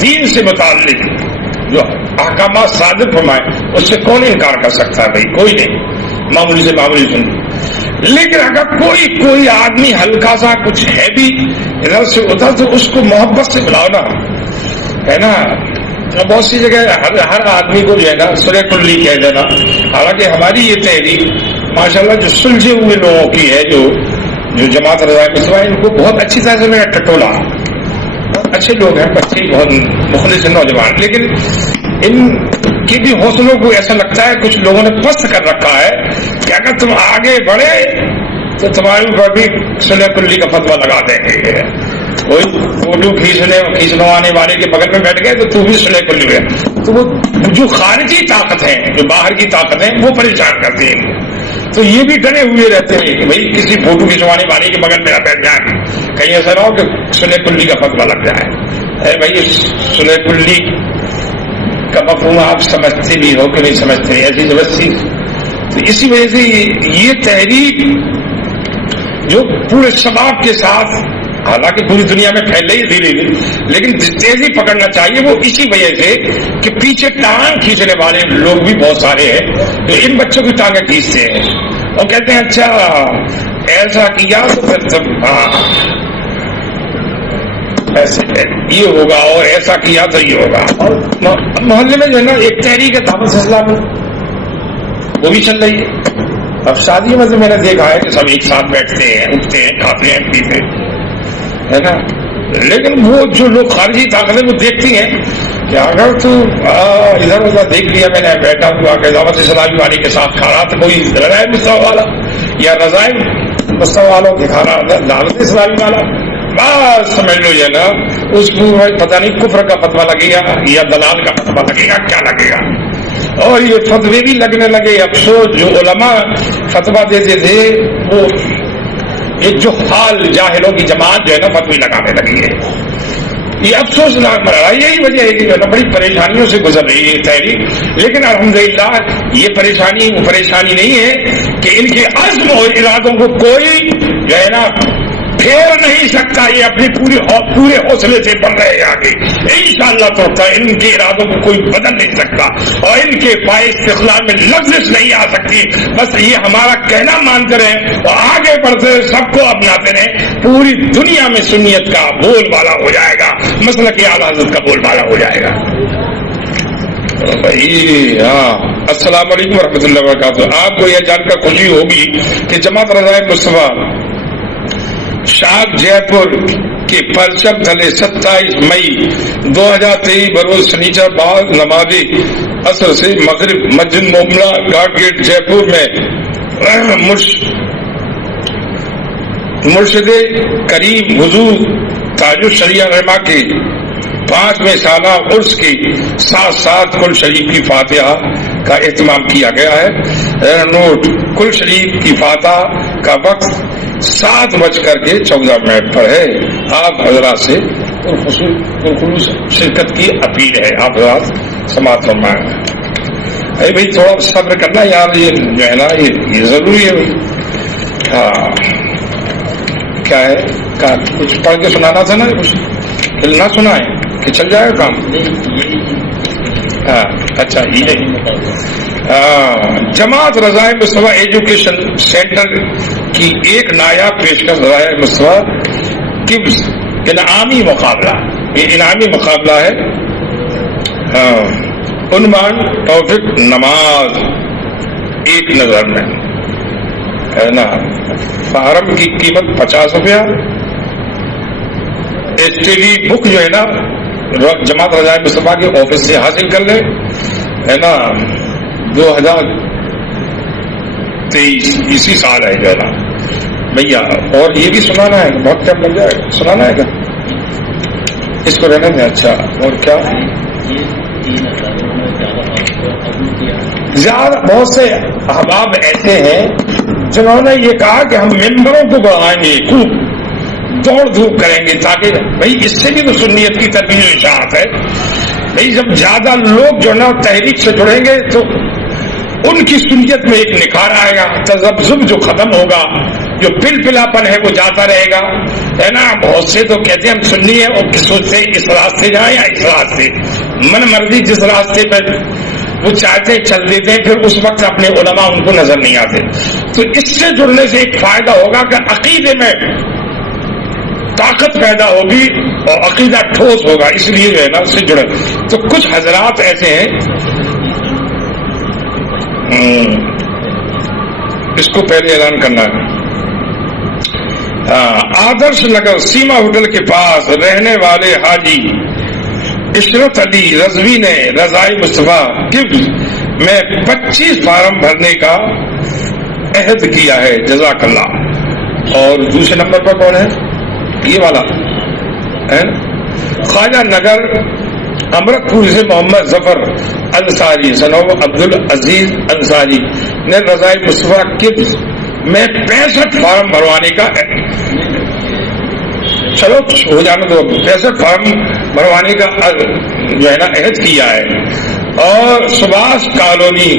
دین سے متعلق، جو احکامات صادر فرمائے، اس سے کون انکار کر سکتا ہے؟ بھائی کوئی نہیں، معمولی سے معمولی سن. لیکن اگر کوئی آدمی ہلکا سا کچھ ہے بھی ادھر سے ادھر تو اس کو محبت سے بلاؤ نا، ہے نا. بہت سی جگہ ہر آدمی کو جو ہے نا سلح کلی کہہ دینا. حالانکہ ہماری یہ تحریک ماشاءاللہ جو سلجھے ہوئے لوگوں کی ہے، جو جماعت رضائے مصطفیٰ، ان کو بہت اچھی طرح سے میں نے ٹٹولا. بہت اچھے لوگ ہیں، بچے بہت مخلص نوجوان، لیکن ان کے بھی حوصلوں کو ایسا لگتا ہے کچھ لوگوں نے پست کر رکھا ہے کہ اگر تم آگے بڑھے تو تمہارے اوپر بھی سلح کلی کا فتویٰ لگا دیں گے. کوئی فوٹو کھینچوانے والے کے بغل میں بیٹھ گئے تو بھی سلح کلی ہے. تو وہ جو خارجی طاقت ہے، جو باہر کی طاقت ہے، وہ پریشان کرتے ہیں. تو یہ بھی ڈرے ہوئے رہتے ہیں کہ بھائی کسی فوٹو کھینچوانے والے کے بغل میں نہ بیٹھ جائیں، کہیں ایسا نہ ہو کہ سلح کلی کا فتویٰ لگ جائے. بھائی سلح کلی کا مفہوم آپ سمجھتے بھی ہو کہ نہیں سمجھتے، ایسی زبردستی. تو اسی وجہ سے یہ تحریک جو پورے شباب کے ساتھ، حالانکہ پوری دنیا میں پھیل رہی ہے دھیرے دھیرے، لیکن تیزی پکڑنا چاہیے وہ اسی وجہ سے کہ پیچھے ٹانگ کھینچنے والے لوگ بھی بہت سارے ہیں جو ان بچوں کی ٹانگیں کھینچتے ہیں اور کہتے ہیں اچھا ایسا کیا تو پھر تم ایسے یہ ہوگا اور ایسا کیا تو یہ ہوگا. اور محلے میں جو ہے نا ایک تحریک ہے دعوت اسلام میں، وہ بھی چل رہی ہے. اب شادیوں میں سے میں نے دیکھا ہے کہ سب ایک ساتھ بیٹھتے ہیں، اٹھتے ہیں، کھاتے ہیں، پیتے ہے نا. لیکن وہ جو لوگ خارجی طاقتیں وہ دیکھتی ہیں کہ اگر تو ادھر ادھر دیکھ لیا میں نے بیٹھا ہوا کہ دعوت اسلامی والے کے ساتھ کھا رہا تو کوئی رضائے مصطفیٰ والا یا رضائے مصطفیٰ والوں کے کھانا دعوت اسلامی والا، بس سمجھ لو یہ نا اس کو پتہ نہیں کفر کا فتویٰ لگے گا یا دلال کا فتویٰ لگے گا، کیا لگے گا. اور یہ فتوے بھی لگنے لگے. افسوس جو علماء فتویٰ دیتے تھے وہ ایک جو حال جاہلوں کی جماعت جو ہے نا فتوی لگانے لگی ہے. یہ افسوسناک مرحلہ، یہی وجہ ہے کہ بڑی پریشانیوں سے گزر رہی ہے تحریک. لیکن الحمدللہ یہ پریشانی وہ پریشانی نہیں ہے کہ ان کے عزم اور ارادوں کو کوئی جو ہے نا پھیر نہیں سکتا. یہ اپنی پورے حوصلے سے بڑھ رہے ہیں آگے انشاءاللہ. تو ان کے ارادوں کو کوئی بدل نہیں سکتا اور ان کے پائے استقلال میں لفظ نہیں آ سکتی. بس یہ ہمارا کہنا مانتے رہیں اور آگے بڑھتے رہے، سب کو اپناتے رہیں. پوری دنیا میں سنیت کا بول بالا ہو جائے گا، مسلک اعلیٰ حضرت کا بول بالا ہو جائے گا. بھائی ہاں، السلام علیکم ورحمۃ اللہ وبرکاتہ. آپ کو یہ جان کر خوشی ہوگی کہ جماعت رضائے مصطفیٰ شاخ جے پور کے پرچم تلے 27 مئی 2023 بروز سنیچر بعد نماز عصر سے مغرب مسجد موملہ گھاٹ گیٹ جے پور میں مرشد کریم حضور تاج الشریعہ رحمہ کے 5ویں سالہ عرس کے ساتھ ساتھ کل شریف کی فاتحہ کا اہتمام کیا گیا ہے. نوٹ: کل شریف کی فاتحہ کا وقت 7:14 پر ہے. آپ حضرات سے خلوص شرکت کی اپیل ہے. آپ حضرات سماعت فرمائیں. ارے بھائی تھوڑا صبر کرنا یار، یہ جو ہے نا یہ ضروری ہے بھائی. ہاں کیا ہے، کچھ پڑھ کے سنانا تھا نا، کچھ نہ سنا ہے کہ چل جائے گا کام. ہاں اچھا یہ جماعت رضائے مصطفیٰ ایجوکیشن سینٹر کی ایک نایاب پیشکش رضائے مصطفیٰ کبز انعامی مقابلہ. یہ انعامی مقابلہ ہے. عنوان: ٹاپک نماز ایک نظر میں، ہے نا. فارم کی قیمت 50 روپیہ. STD بک جو ہے نا جماعت رضائے مصطفیٰ کے آفس سے حاصل کر لیں، ہے نا. 2023 اسی سال ہے جو ہے نا بھیا. اور یہ بھی سنانا ہے، بہت ٹائم لگ جائے گا. سنانا ہے کیا؟ اس کو رہنے دیں. اچھا اور کیا زیادہ بہت سے احباب ایسے ہیں جنہوں نے یہ کہا کہ ہم ممبروں کو بڑھائیں گے، خوب دوڑ دھوپ کریں گے، تاکہ بھائی اس سے بھی تو سنیت کی ترویج و اشاعت ہے. بھائی جب زیادہ لوگ جو نا تحریک سے جڑیں گے تو ان کی سنیت میں ایک نکھار آئے گا، تذبذب جو ختم ہوگا، جو پلپلاپن ہے وہ جاتا رہے گا، ہے نا. بہت سے تو کہتے ہیں ہم سنی ہیں اور سوچتے ہیں اس راستے جائیں یا اس راستے، من مرضی جس راستے پہ وہ چاہتے چل دیتے ہیں، پھر اس وقت اپنے علماء ان کو نظر نہیں آتے. تو اس سے جڑنے سے ایک فائدہ ہوگا کہ عقیدے میں طاقت پیدا ہوگی اور عقیدہ ٹھوس ہوگا، اس لیے جو ہے نا اس سے جڑے. تو کچھ حضرات ایسے ہیں، اس کو پہلے اعلان کرنا ہے. آدرش نگر سیما ہوٹل کے پاس رہنے والے حاجی عشرت علی رضوی نے رضائی مصطفیٰ کبز میں 25 فارم بھرنے کا عہد کیا ہے، جزاک اللہ. اور دوسرے نمبر پر کون ہے؟ یہ والا ہے خواجہ نگر امرت پور سے محمد ظفر انصاری سنو عبد العزیز انصاری نے رضائی مصطفیٰ کبز میں 65 فارم بھروانے کا، چلو ہو جانا تو 65 فارم بھروانے کا جو ہے نا عہد کیا ہے. اور سبھاش کالونی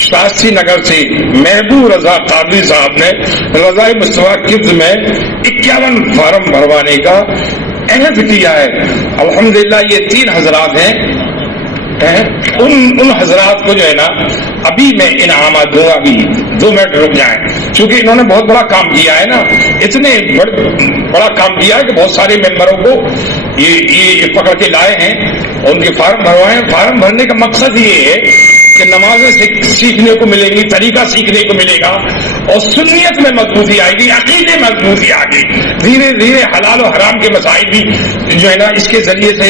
شاستری نگر سے محبوب رضا قادری صاحب نے رضائی مصطفیٰ کبز میں 51 فارم بھروانے کا عہد کیا ہے. الحمدللہ یہ 3 حضرات ہیں. ان حضرات کو جو ہے نا ابھی میں انعامات دوں گا، ابھی 2 منٹ رک جائیں، چونکہ انہوں نے بہت بڑا کام کیا ہے نا، اتنے بڑا کام کیا ہے کہ بہت سارے ممبروں کو یہ پکڑ کے لائے ہیں اور ان کے فارم بھروائے. فارم بھرنے کا مقصد یہ ہے کہ نمازیں سیکھنے کو ملیں گی، طریقہ سیکھنے کو ملے گا اور سنیت میں مضبوطی آئے گی، عقیدے میں مضبوطی آ گئی. دھیرے دھیرے حلال و حرام کے مسائل بھی جو ہے نا اس کے ذریعے سے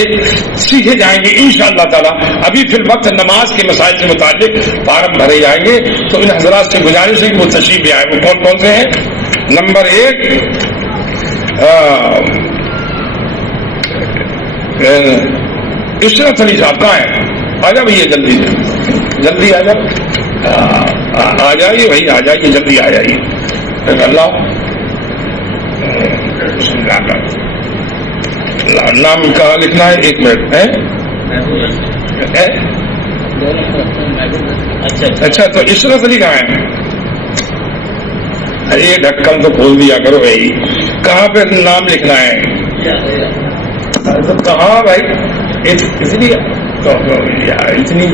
سیکھے جائیں گے انشاءاللہ تعالی. ابھی فی الوقت نماز کے مسائل سے متعلق فارم بھرے جائیں گے، تو ان حضرات سے گزارش ہے کہ وہ تشریف لے آئے. وہ کون کون سے ہیں؟ نمبر 1 عشرت علی صاحب کہاں ہیں؟ آ جا بھیا جلدی سے، جلدی آ جاؤ، آ جائیے بھائی، آ جائیے جلدی آ جائیے. اللہ نام کہاں لکھنا ہے؟ 1 منٹ ہے. اچھا تو عشرت علی کہاں ہے؟ ارے ڈھکن تو کھول دیا کرو بھائی، کہاں پہ نام لکھنا ہے؟ کہاں بھائی اتنی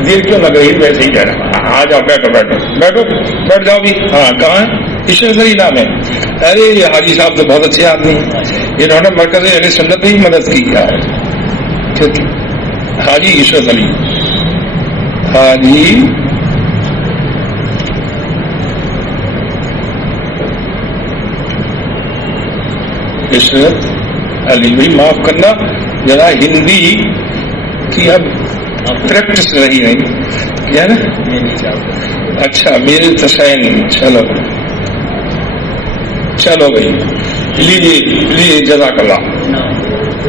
دیر کیوں لگ رہی؟ ویسے ہی جانا. آ جاؤ، بیٹھو بیٹھو بیٹھو، بیٹھ جاؤ بھی. ہاں کہاں ہے؟ عشرت علی نام ہے. ارے یہ حاجی صاحب تو بہت اچھے آدمی ہیں، انہوں نے مرکز اہل سنت کی مدد کی ہے. حاجی عشرت علی، حاجی عشرت علی. بھائی معاف کرنا ذرا ہندی کی اب پریکٹس رہی نہیں ہے نا. اچھا میرے تسین، چلو چلو بھائی لیجیے لیجیے، جزاک اللہ.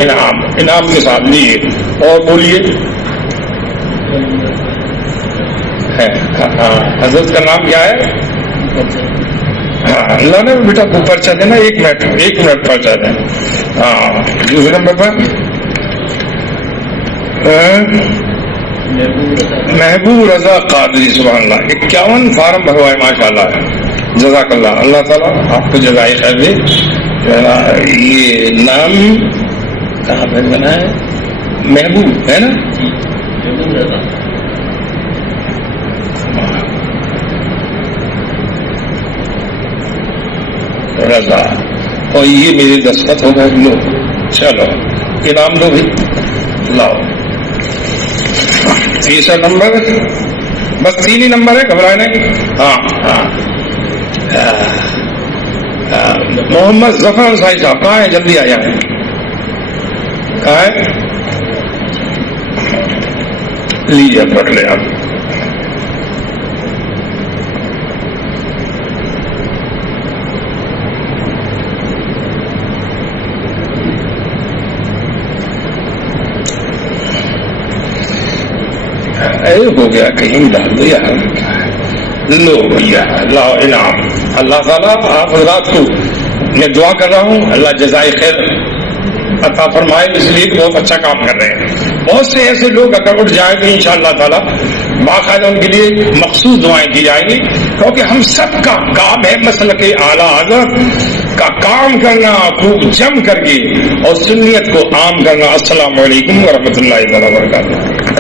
انعام کے ساتھ لیجیے. اور بولیے. ہاں حضرت کا نام کیا ہے؟ ہاں اللہ نے بیٹا کو پرچہ دینا. 1 منٹ پرچہ دیں. ہاں دوسرے نمبر پر محبوب رضا قادری، سبحان اللہ، 51 فارم بھروائے ماشاء اللہ، جزاک اللہ. اللہ تعالیٰ آپ کو جزائے خیر دے. یہ نام کہاں پہ بنا ہے؟ محبوب ہے نا؟ رضا. اور یہ میرے دستخط ہو گئے. لو چلو انعام دو بھی، لاؤ. تیسرا نمبر، بس 3 ہی نمبر ہے، گھبرائے نہیں. ہاں محمد ظفر انصاری صاحب کہاں ہے؟ جلدی آ جائیں. کہاں ہے؟ لیجیے پڑھ لیں آپ. ہو گیا کہیں ڈال دیا. لو بھیا لاؤ انعام. اللہ تعالیٰ آپ حضرات کو میں دعا کر رہا ہوں اللہ جزائے خیر عطا فرمائے، اس لیے بہت اچھا کام کر رہے ہیں. بہت سے ایسے لوگ اگر اٹھ جائیں تو انشاءاللہ تعالی باقاعدہ ان کے لیے مخصوص دعائیں کی جائیں گی، کیونکہ ہم سب کا کام ہے مسلک اعلیٰ حضرت کا کام کرنا خوب جم کر کے اور سنیت کو عام کرنا۔ السلام علیکم ورحمۃ اللہ وبرکاتہ۔